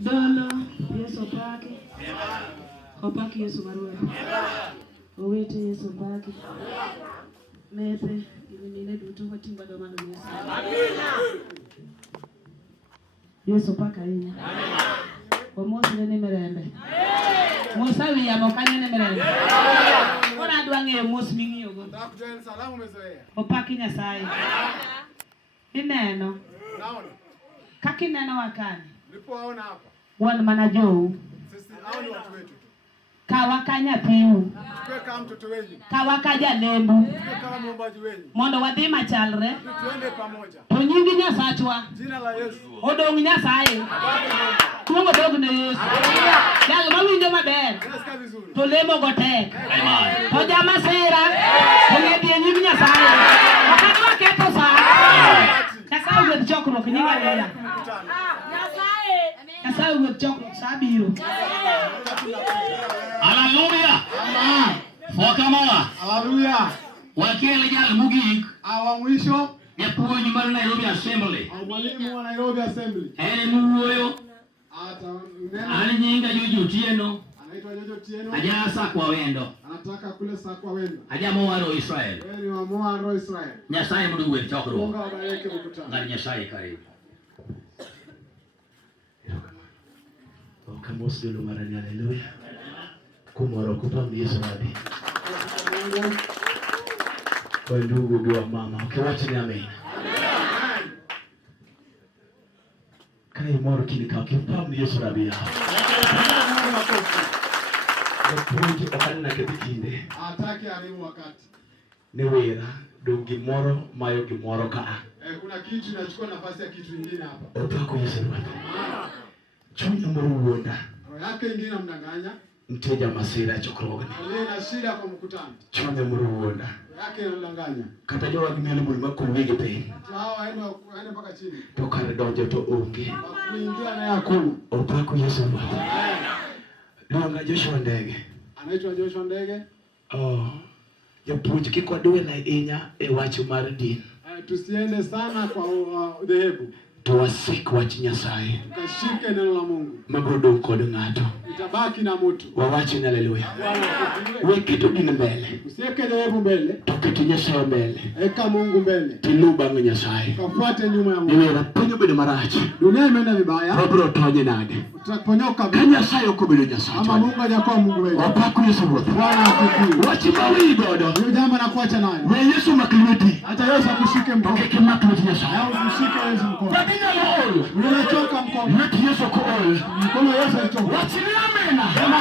Dolo, Yesu paki. Opaki Yesu marua. Owete Yesu paki. Mepe, nine duto watimba domano Yesu. Yesu paka ina. Omosi ne merembe. Musa wi amokanye ne merembe. Ona dwange mos mingiyo go. Ndakujoin salamu mezoea. Opaki Nyasaye. Ineno. Naona. Kaki neno wakani. Nilipoona hapa. Wan manajou. Sisi hao ni watu wetu. Kawakanya piu. Tuwe kama mtoto wenu. Kawakaja lembu. Tuwe kama mwombaji wenu. Mondo wadhi machalre. Tuende pamoja. To nyingi Nyasachwa. Jina la Yesu. Odong Nyasaye. Kuongo dog ne Yesu. Jalo mawinjo maber. Nasikia vizuri. To lemo gotek. Amen. To jama sera. Ongedi nyingi Nyasaye. Wakati waketo saa. Nyasaye wet chokro kinyinga lela. Nyasaye wet chokro sabiro. Hallelujah. Amen. Fokamola. Hallelujah. Wakele jal mugik. Awa mwisho. Yapuonj mar Nairobi Assembly. Mwalimu wa Nairobi Assembly. Ene muoyo. Ata nyinga Jojo Tieno. Anaitwa Jojo Tieno. Ajasa kwa wendo. Anataka kule sakwa wendo. Ajamo waro Israel. Wewe ni wa Wuoro Israel. Nyasaye mudu wet chokro. Mungu abariki mkutano. Ngani Nyasaye karibu. Kamos dulu marani haleluya. Kumoro kupam Yesu nabii. Kwa ndugu wa mama, ukiwacha ni amen. Kai moro kinika kupam Yesu nabii. Point okana kebikinde. Atake alimu wakati. Ni wera dongi moro mayo gimoro ka. Kuna kitu inachukua nafasi ya kitu kingine hapa. Otako Yesu nabii. Chunya moro wonda. Roho yake ingine mdanganya. Mteja masira chokrogani. Aliye na shida kwa mkutano. Chunya moro wonda. Roho yake inamdanganya. Kata jowa gimele mulima kuwege pe. Hao aende mpaka chini. Tokare donjo to onge. Kuingia na yakulu. Opako Yesu nabii. Longa Joshua Ndege. Anaitwa Joshua Ndege. Japuonj kik waduwe na inya e wacho mar din. Tusiende sana kwa dhehebu. To wasik wach Nyasaye. Tukashike neno la Mungu. Magodo kod ng'ato. Itabaki na mtu. Wawacho haleluya. Weketo din mbele. Usiweke dhehebu mbele. Toketo Nyasaye mbele. Eka Mungu mbele. Tilu bang' Nyasaye. Kafuate nyuma ya Mungu. Niwera pinyo bedo marach. Dunia imeenda vibaya. Wabro tonye nade. Tutaponyoka Ka Nyasaye okobedo Nyasaye. ama Mungu hajakuwa Mungu wetu. Opako Yesu Ruoth. Bwana asifiwe. Wachi mawi godo. Hiyo jambo nakuacha nayo. We Yesu maklweti. Hata Yesu akushike mkono. Tokeke maklweti Nyasaye. Au ushike Yesu mkono. Wadina lo ol. Unachoka mkono. Weti Yesu ko ol. Mkono Yesu alichoka. Wachi ni amena. Kama